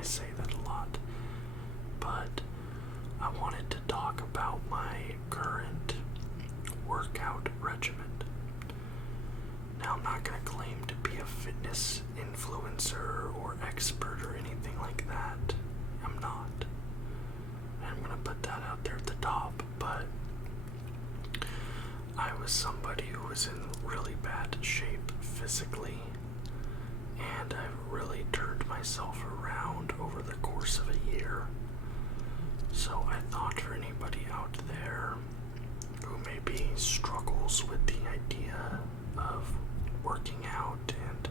I say that a lot. But I wanted to talk about my current workout regimen. Now, I'm not going to claim to be a fitness influencer or expert or anything like that. I'm not. I'm going to put that out there at the top, but I was somebody who was in really bad shape physically, and I've really turned myself around over the course of a year. So I thought for anybody out there who maybe struggles with the idea of working out and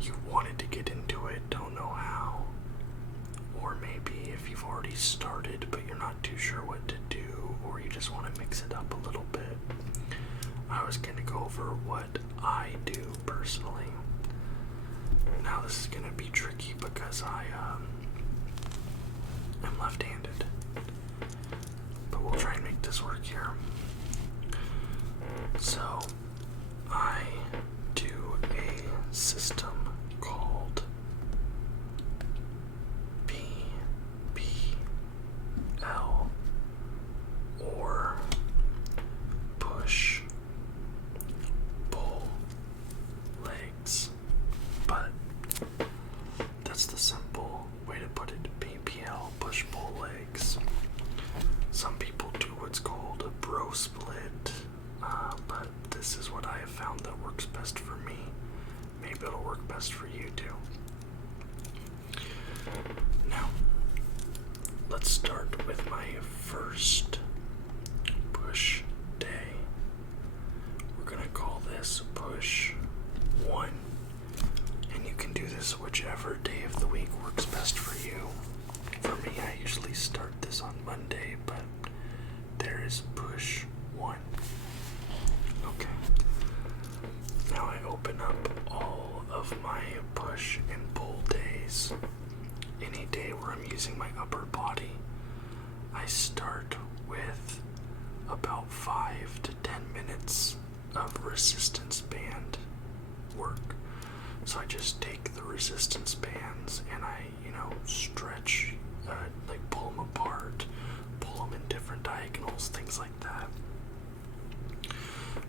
you wanted to get into it, don't know how, or maybe if you've already started but you're not too sure what to do, or you just want to mix it up a little bit, I was going to go over what I do personally. Now this is going to be tricky because I am left-handed, but we'll try and make this work here. So I do a system called PBL, or push, pull, legs, but that's the simple way to put it. PPL, push, pull, legs. Some people do what's called a bro split, but this is what I have found that works best for me. Maybe it'll work best for you too. Now, let's start with my first push day. We're gonna call this push 1. And you can do this whichever day of the week works best for you. For me, I usually start this on Monday, but there is push 1. Okay. Now I open up all of my push and pull days. Any day where I'm using my upper body, I start with about 5 to 10 minutes of resistance band work. So I just take the resistance bands and I, stretch, like pull them apart, pull them in different diagonals, things like that.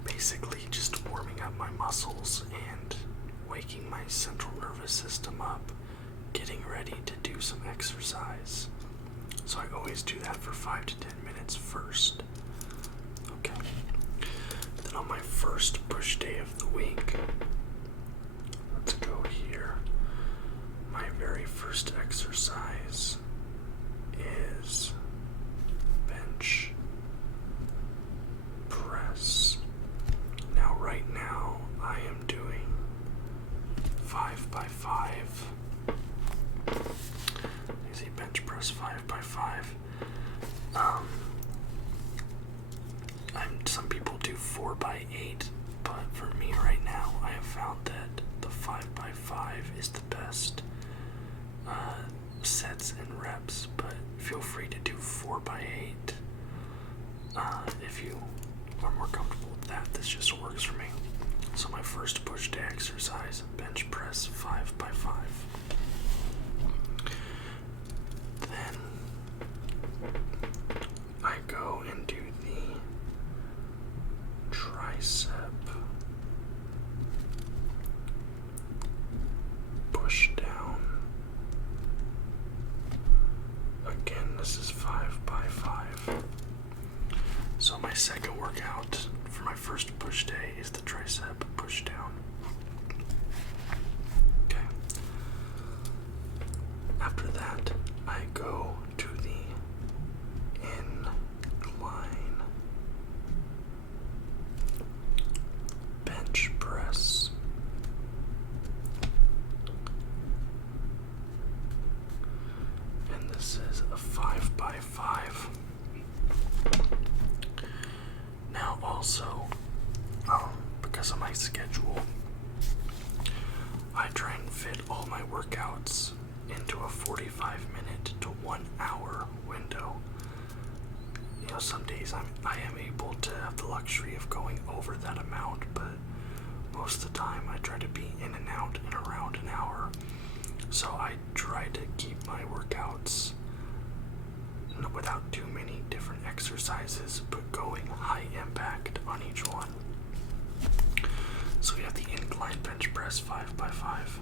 Basically just warming up my muscles and waking my central nervous system up, getting ready to do some exercise. So I always do that for 5 to 10 minutes first. Okay. Then on my first push day of the week, let's go here. My very first exercise is bench press. Now, right now, I am doing 5x5. Easy bench press 5x5. Some people do 4x8, but for me right now, I have found that the 5x5 is the best sets and reps, but feel free to do 4x8 if you are more comfortable with that. This just works for me. So my first push day exercise, bench press 5x5. Then I go and do the tricep push down. Again, this is 5x5. So my second workout for my first push day is the tricep push down. Okay. After that, I go to the incline bench press. And this is a 5x5. Now also, because of my schedule, I try and fit all my workouts into a 45-minute to 1 hour window. Some days I am able to have the luxury of going over that amount, but most of the time I try to be in and out in around an hour. So I try to keep my workouts without too many different exercises, but going high impact on each one. So we have the incline bench press 5x5.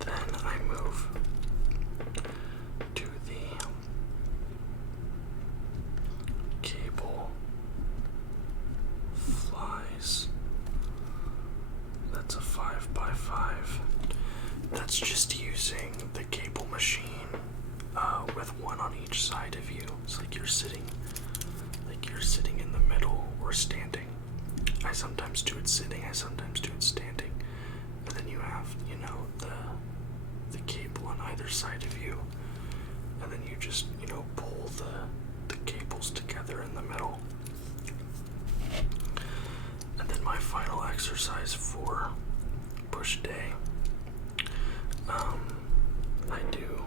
Then I move to the cable flies. That's a 5x5. That's just using the cable machine with one on each side of you. It's like you're sitting in the middle or standing. I sometimes do it sitting, I sometimes do it standing. And then you have, the cable on either side of you. And then you just, pull the cables together in the middle. And then my final exercise for push day, I do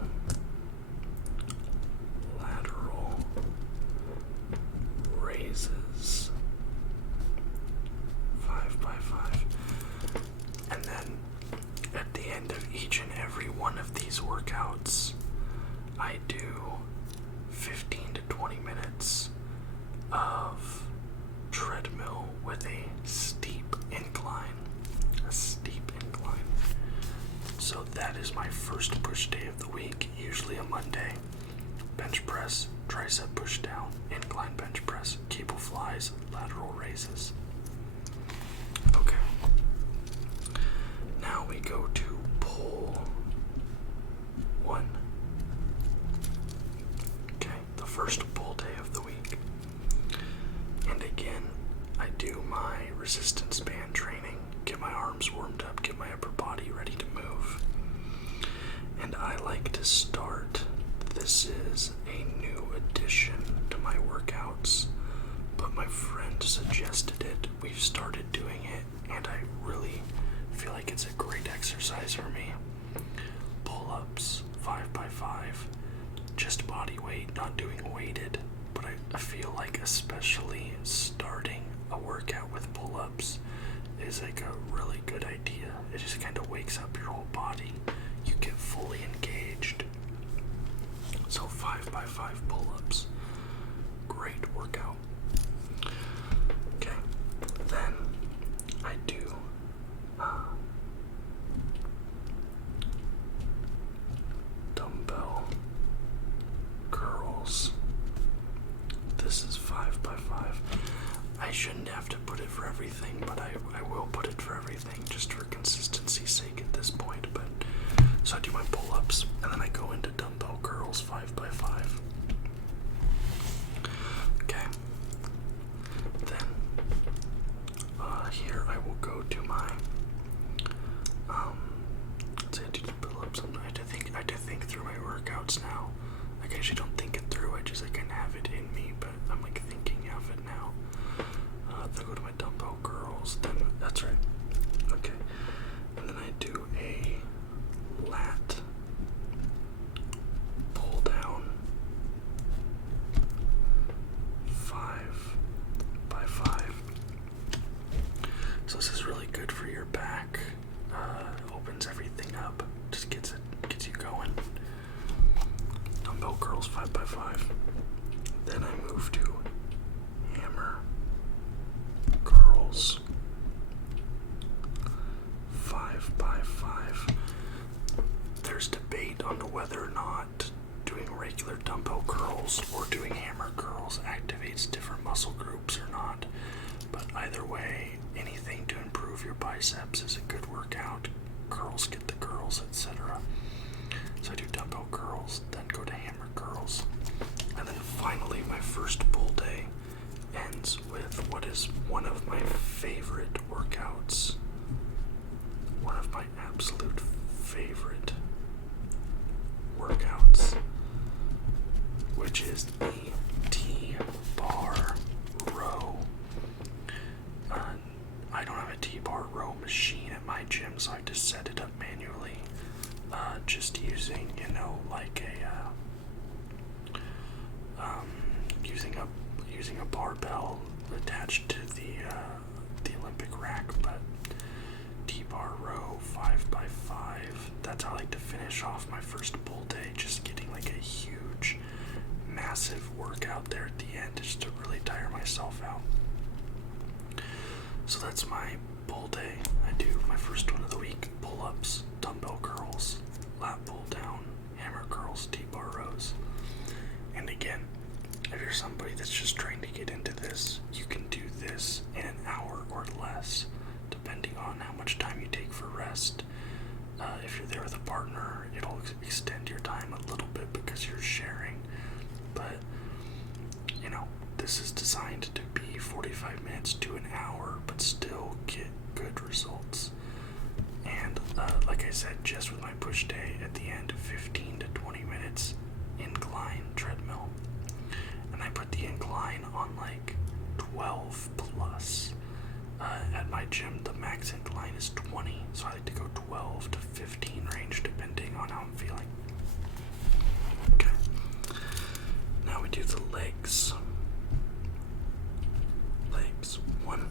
lateral raises 5x5. And then at the end of each and every one of these workouts, I do 15 to 20 minutes of treadmill with a steep incline. So that is my first push day of the week, usually a Monday. Bench press, tricep push down, incline bench press, cable flies, lateral raises. Okay. Now we go to pull 1. Okay, the first pull day of the week. And again, I do my resistance band training, get my arms warmed up, get my upper body ready to move. And I like to start, this is a new addition to my workouts, but my friend suggested it, we've started doing it, and I really feel like it's a great exercise for me. Pull-ups, 5x5, just body weight, not doing weighted, but I feel like especially starting a workout with pull-ups is like a really good idea. It just kind of wakes up your whole body. You get fully engaged. So 5x5 pull-ups, great workout. Okay, then I do dumbbell curls. This is 5x5. I shouldn't have to put it for everything, but I will put it for everything just for consistency's sake at this point. But so I do my pull-ups and then I go into dumbbell curls 5x5. Okay. Then here I will go to my let's say I do the pull-ups. I have to think through my workouts now. Like I actually don't think it through. I just kind of have it in me, but I'm like thinking of it now. Then I go to my dumbbell curls. Then that's right. Okay. And then I do a lat pull down 5x5. So this is really good for your back. Opens everything up. Just gets you going. Dumbbell curls 5x5. Then I move to hammer curls 5x5. There's debate on whether or not doing regular dumbbell curls or doing hammer curls activates different muscle groups or not. But either way, anything to improve your biceps is a good workout. Curls get the curls, etc. So I do dumbbell curls, then go to hammer curls. And then finally, my first pull day ends with what is one of my favorite workouts. One of my absolute favorite workouts, which is the T-bar row. I don't have a T-bar row machine at my gym, so I have to set it up manually. Just using, like using a barbell attached to the Olympic rack, but T-bar row 5x5. That's how I finish off my first pull day, just getting like a huge, massive workout there at the end just to really tire myself out. So that's my pull day. I do my first one of the week, pull-ups, dumbbell curls, lat pull down, hammer curls, T-bar rows. And again, if you're somebody that's just trying to get into this, you can do this in an hour or less, depending on how much time you take for rest. If you're there with a partner, it'll extend your time a little bit because you're sharing. But, you know, this is designed to be 45 minutes to an hour, but still get good results. And like I said, just with my push day at the end, 15 to 20 minutes incline treadmill. And I put the incline on like 12 plus. At my gym, the max incline is 20, so I like to go 12 to 15 range depending on how I'm feeling. Okay. Now we do the legs. Legs. One.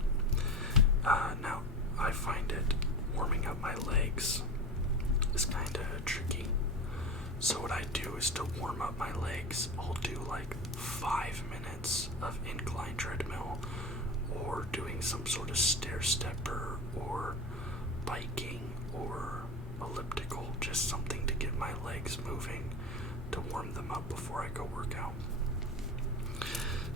Now, I find it warming up my legs is kind of tricky. So what I do is to warm up my legs, I'll do like 5 minutes of incline treadmill or doing some sort of stair stepper or biking or elliptical, just something to get my legs moving to warm them up before I go work out.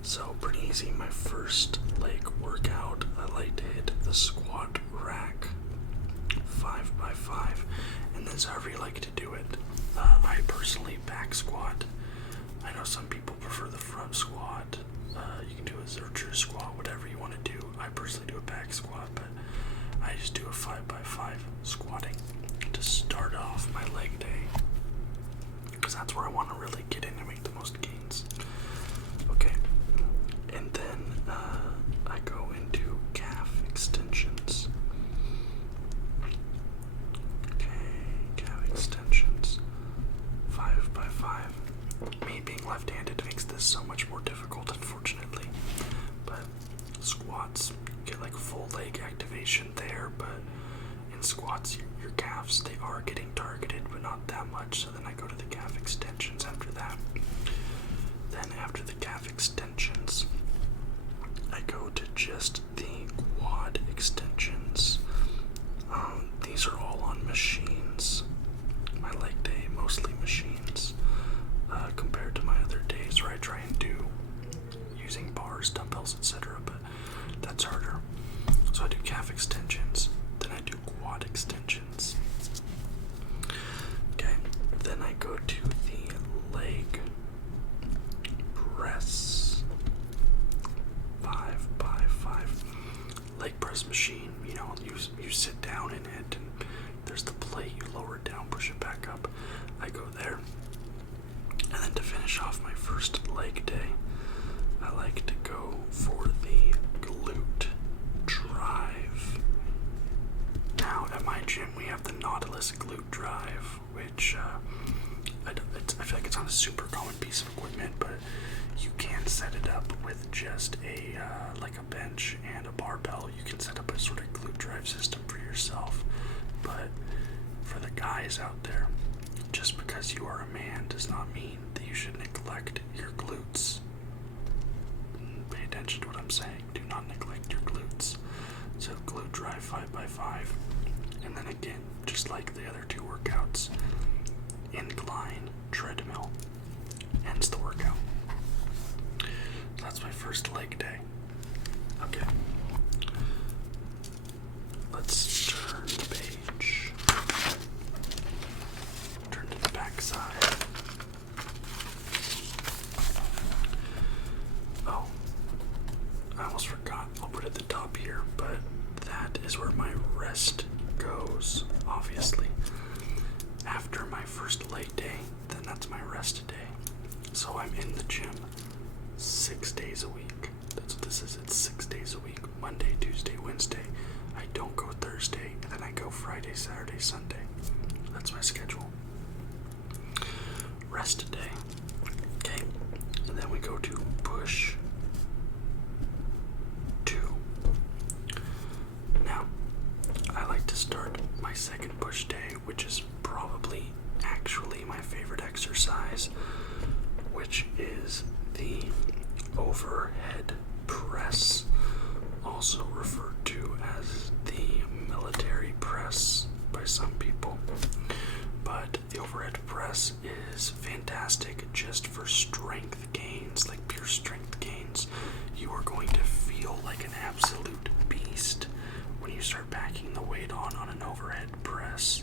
So pretty easy. My first leg workout, I like to hit the squat rack 5x5, and that's however you like to do it. I personally back squat. I know some people prefer the front squat. You can do a Zercher squat, whatever you want to do. I personally do a back squat, but I just do a 5x5 squatting to start off my leg day, because that's where I want to really get in and make the most gains. Okay, and then I go into calf extensions. Okay, calf extensions, 5x5. Me being left-handed makes this so much more difficult, unfortunately. But squats, you get like full leg activation there, but in squats, your calves, they are getting targeted, but not that much. So then I go to the calf extensions after that. Then after the calf extensions, I go to just the quad extensions. These are all on machines. My leg day, mostly machines, compared to my other days where I try and do using bars, dumbbells, etc. But that's harder. So I do calf extensions, then I do quad extensions. Okay, then I go to the leg press, 5x5 leg press machine. You know, you sit down in it, and there's the plate. You lower it down, push it back up. I go there, and then to finish off my first leg day, I like to go for the glute drive. Now, at my gym, we have the Nautilus glute drive, which I feel like it's not a super common piece of equipment, but you can set it up with just like a bench and a barbell. You can set up a sort of glute drive system for yourself. But for the guys out there, just because you are a man does not mean that you should neglect your glutes. Pay attention to what I'm saying. Do not neglect your glutes. So glute drive 5x5, and then again, just like the other two workouts, incline treadmill ends the workout. So that's my first leg day. Okay. Let's turn the page. Turn to the back side. Oh, I almost forgot. I'll put it at the top here, but that is where my rest goes, obviously. After my first leg day, then that's my rest day. So I'm in the gym 6 days a week. That's what this is. It's 6 days a week. Monday, Tuesday, Wednesday. I don't go Thursday, and then I go Friday, Saturday, Sunday. That's my schedule. Rest day. Okay. And then we go to push 2. Now, I like to start my second push day, which is probably actually exercise, which is the overhead press, also referred to as the military press by some people. But the overhead press is fantastic just for strength gains, like pure strength gains. You are going to feel like an absolute beast when you start packing the weight on an overhead press.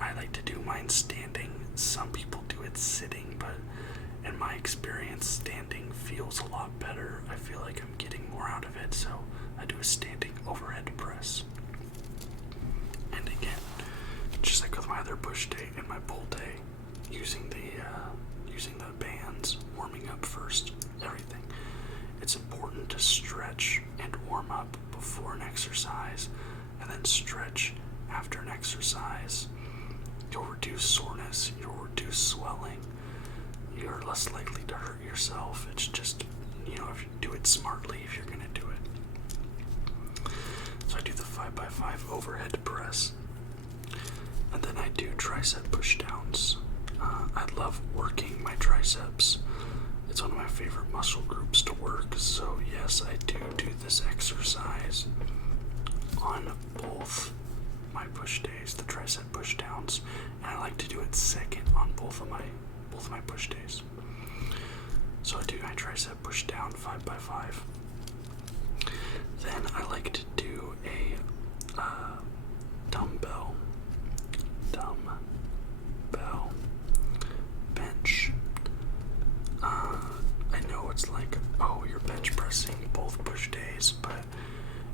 I like to do mine standing. Some people do it sitting, but in my experience, standing feels a lot better. I feel like I'm getting more out of it, so I do a standing overhead press. And again, just like with my other push day and my pull day, using the bands, warming up first, everything. It's important to stretch and warm up before an exercise, and then stretch after an exercise. You'll reduce soreness, you'll reduce swelling, you're less likely to hurt yourself. It's just, if you do it smartly, if you're going to do it. So I do the 5x5 overhead press, and then I do tricep push downs. I love working my triceps. It's one of my favorite muscle groups to work, so yes, I do this exercise on both my push days, the tricep push downs, and I like to do it second on both of my push days. So I do my tricep push down 5x5. Then I like to do a dumbbell bench. I know it's like, oh, you're bench pressing both push days, but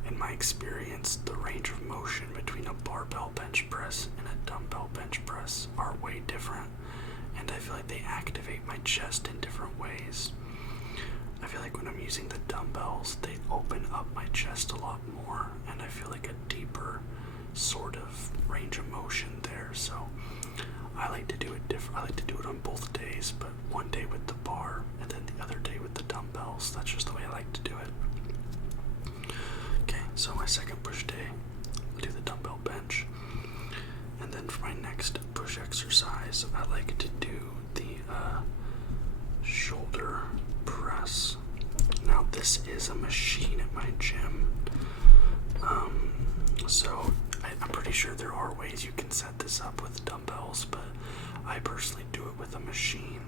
in my experience, the range of motion between a barbell bench press and a dumbbell bench press are way different, and I feel like they activate my chest in different ways. I feel like when I'm using the dumbbells, they open up my chest a lot more, and I feel like a deeper sort of range of motion there. So I like to do it different. I like to do it on both days, but one day with the bar and then the other day with the dumbbells. That's just the way I like to do it. Okay, so my second push day, I'll do the dumbbell bench. And then for my next push exercise, I like to do the shoulder press. Now this is a machine at my gym. So I'm pretty sure there are ways you can set this up with dumbbells, but I personally do it with a machine.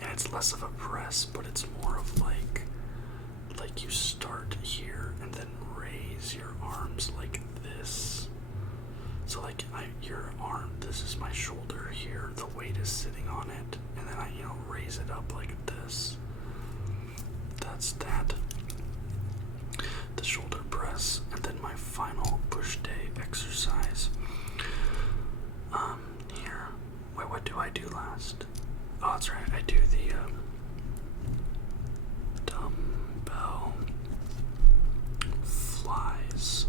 And it's less of a press, but it's more of like you start here and then raise your arms like this. So like your arm, this is my shoulder here, the weight is sitting on it, and then I raise it up like this. That's that. The shoulder press, and then my final push day exercise. Here. Wait, what do I do last? Oh, that's right. I do the dumbbell flies.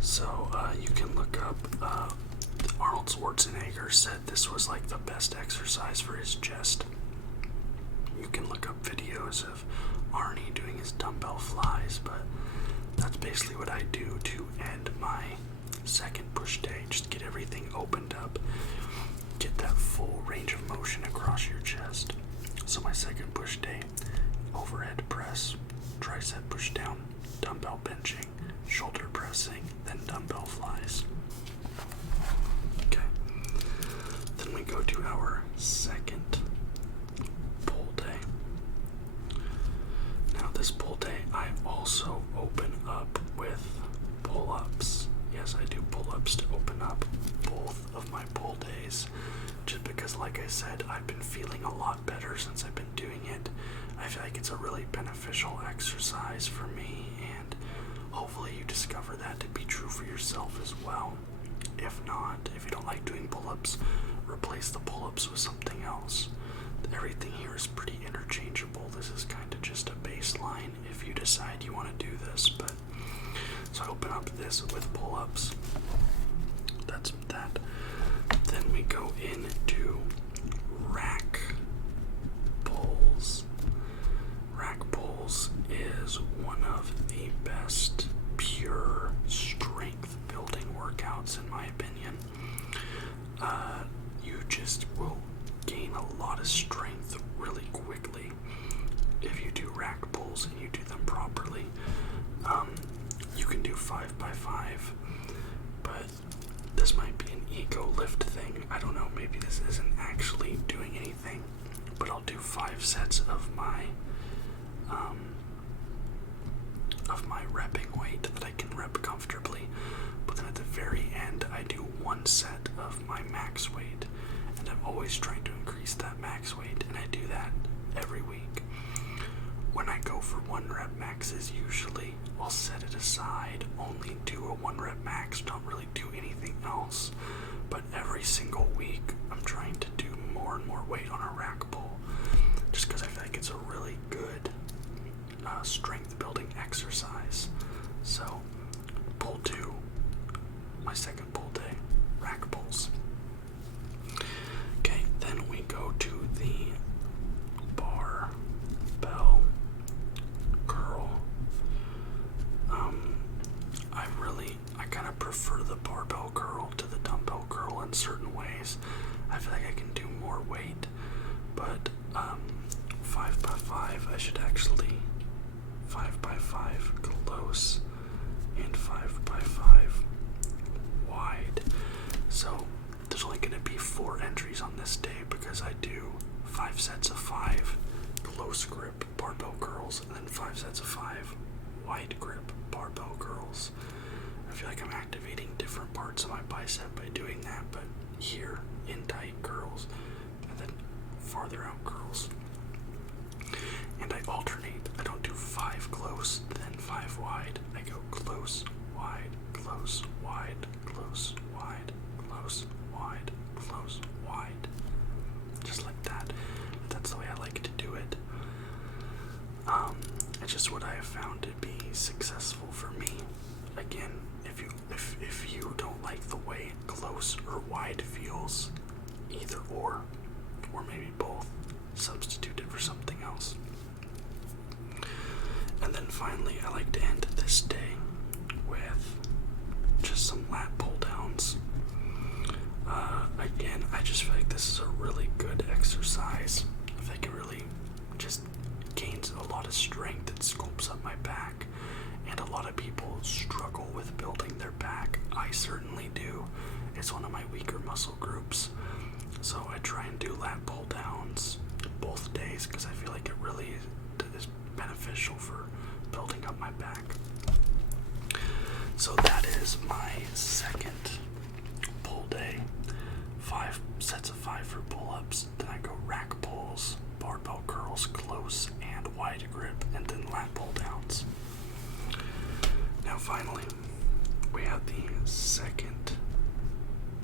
So you can look up. Arnold Schwarzenegger said this was like the best exercise for his chest. You can look up videos of Arnie doing his dumbbell flies, but that's basically what I do to end my second push day. Just get everything opened up, get that full range of motion across your chest. So my second push day, overhead press, tricep push down, dumbbell benching, shoulder pressing, then dumbbell flies. Okay. Then we go to our second pull day. Now this pull day, I also open up with pull-ups. Yes, I do pull-ups to open up both of my pull days, just because, like I said, I've been feeling a lot better since I've been doing it. I feel like it's a really beneficial exercise for me, and hopefully you discover that to be true for yourself as well. If not, if you don't like doing pull-ups, replace the pull-ups with something else. Everything here is pretty interchangeable. This is kind of just a baseline if you decide you want to do this. But so I open up this with pull-ups. That's that. Then we go into rack pulls. Rack pulls is one of the best pure strength building workouts in my opinion. You just will gain a lot of strength really quickly if you do rack pulls and you do them properly. You can do 5x5, but this might be an ego lift thing. I don't know, maybe this isn't actually doing anything, but I'll do 5 sets of my repping weight that I can rep comfortably, but then at the very end I do 1 set of my max weight, and I'm always trying to increase that max weight, and I do that every week. When I go for 1 rep maxes, usually I'll set it aside, only do a 1 rep max, don't really do anything else, but every single week I'm trying to do more and more weight on a rack pull, just because I feel like it's a really good strength building exercise. So pull 2, my second pull day, rack pulls. Okay, then we go to the barbell curl. I kind of prefer the barbell curl to the dumbbell curl in certain ways. I feel like I can do more weight, but 5x5, I should actually 5x5 close and 5x5 wide. So there's only going to be 4 entries on this day because I do 5 sets of 5 close grip barbell curls and then 5 sets of 5 wide grip barbell curls. I feel like I'm activating different parts of my bicep by doing that, but here in tight curls and then farther out curls. And I alternate. I don't do 5 close, then 5 wide. I go close, wide, close, wide, close, wide, close, wide, close, wide. Just like that. That's the way I like to do it. It's just what I have found to be successful for me. Again, if you don't like the way close or wide feels, either or maybe both, substitute it for something else. And then finally, I like to end this day with just some lat pull downs. Again, I just feel like this is a really good exercise. I feel like it really just gains a lot of strength. It sculpts up my back. And a lot of people struggle with building their back. I certainly do. It's one of my weaker muscle groups. So I try and do lat pull downs both days because I feel like it really is beneficial for building up my back. So that is my second pull day. 5 sets of 5 for pull-ups. Then I go rack pulls, barbell curls, close and wide grip, and then lat pull downs. Now finally, we have the second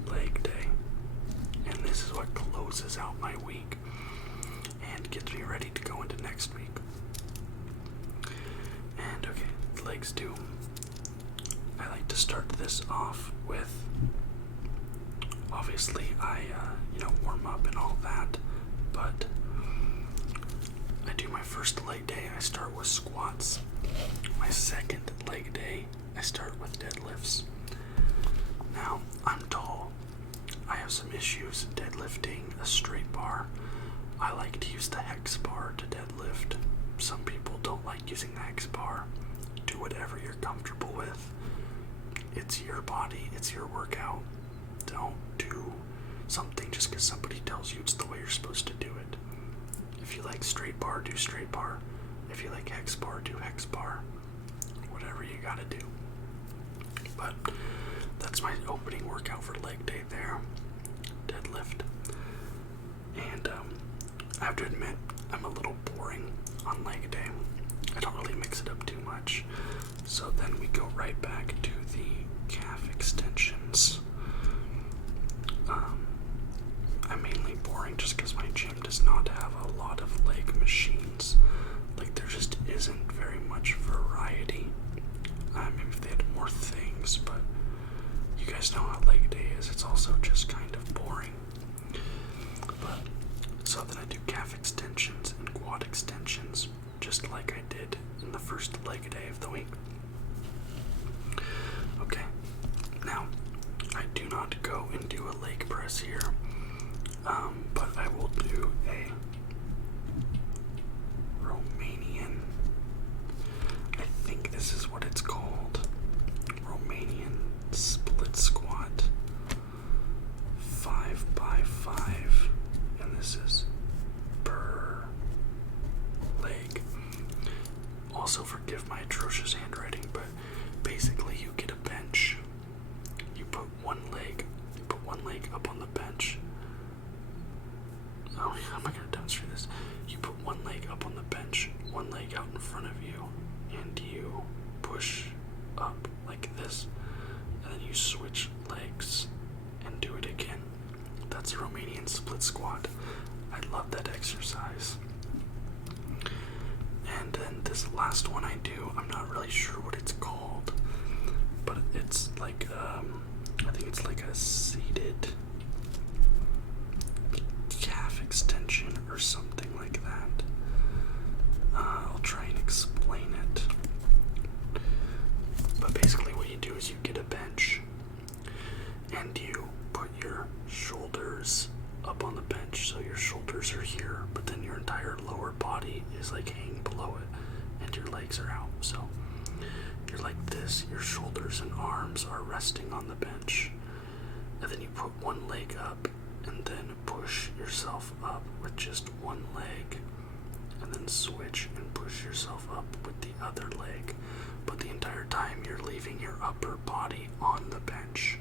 leg day, and this is what closes out my week and gets me ready to go into next week. And okay, legs do. I like to start this off with, obviously I warm up and all that, but I do my first leg day, I start with squats. My second leg day, I start with deadlifts. Now, I'm tall. I have some issues deadlifting a straight bar. I like to use the hex bar to deadlift. Some people don't like using the hex bar. Do whatever you're comfortable with. It's your body, it's your workout. Don't do something just because somebody tells you it's the way you're supposed to do it. If you like straight bar, do straight bar. If you like hex bar, do hex bar. Whatever you gotta do. But that's my opening workout for leg day there. Deadlift. And I have to admit, I'm a little boring on leg day. I don't really mix it up too much. So then we go right back to the calf extensions. I'm mainly boring just because my gym does not have a lot of leg machines. Like, there just isn't very much variety. Maybe if they had more things, but you guys know how leg day is. It's also just kind of boring. But so then I do calf extensions and quad extensions, just like I did in the first leg day of the week. Okay, now I do not go and do a leg press here. But I will do a Romanian. I think this is what it's called. Romanian split squat. 5x5. And this is per leg. Also, forgive my atrocious handwriting, but basically you get a bench. You put one leg up on the bench. Oh, how am I going to demonstrate this? You put one leg up on the bench, one leg out in front of you, and you push up like this, and then you switch legs and do it again. That's a Romanian split squat. I love that exercise. And then this last one I do, I'm not really sure what it's called, but it's like, I think it's like a seated calf extension or something like that. I'll try and explain it. But basically what you do is you get a bench and you put your shoulders up on the bench, so your shoulders are here, but then your entire lower body is like hanging below it and your legs are out. So you're like this, your shoulders and arms are resting on the bench, and then you put one leg up and then push yourself up with just one leg, and then switch and push yourself up with the other leg, but the entire time you're leaving your upper body on the bench.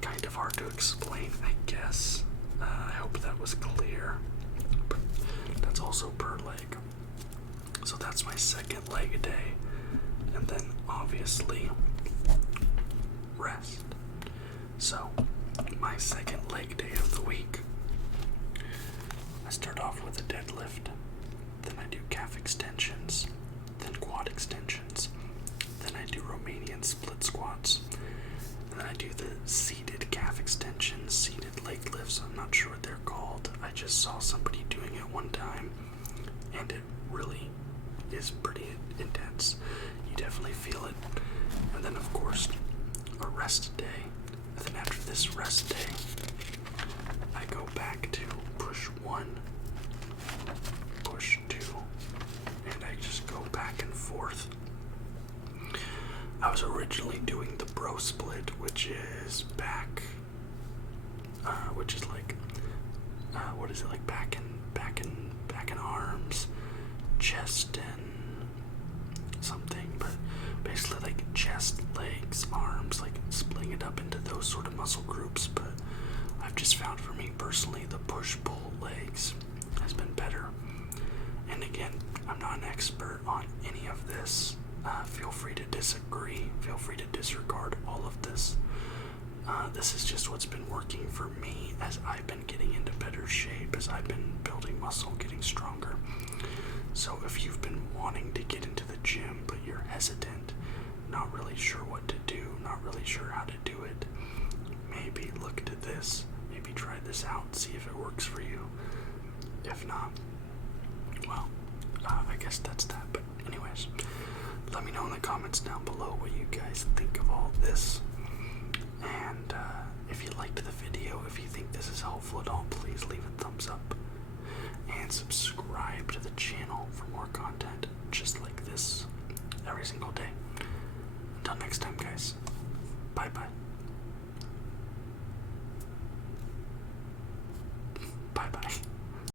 Kind of hard to explain, I guess. I hope that was clear. But that's also per leg. So that's my second leg a day. And then obviously rest. So my second leg day of the week, I start off with a deadlift, then I do calf extensions, then quad extensions, then I do Romanian split squats, and then I do the seated calf extensions, seated leg lifts. I'm not sure what they're called. I just saw somebody doing it one time, and it really is pretty intense. You definitely feel it. And then of course a rest day. And then after this rest day, I go back to push 1, push 2, and I just go back and forth. I was originally doing the bro split, which is back, which is like, what is it, like back and arms, chest and something, but basically like chest, legs, arms, like splitting it up into those sort of muscle groups. But I've just found for me personally, the push-pull legs has been better. And again, I'm not an expert on any of this. Feel free to disagree. Feel free to disregard all of this. This is just what's been working for me as I've been getting into better shape, as I've been building muscle, getting stronger. So if you've been wanting to get into the gym, but you're hesitant, not really sure what to do, not really sure how to do it, maybe look into this. Maybe try this out, see if it works for you. If not, well, I guess that's that. But anyways, let me know in the comments down below what you guys think of all this. And if you liked the video, if you think this is helpful at all, please leave a thumbs up. And subscribe to the channel for more content just like this every single day. Until next time, guys. Bye-bye.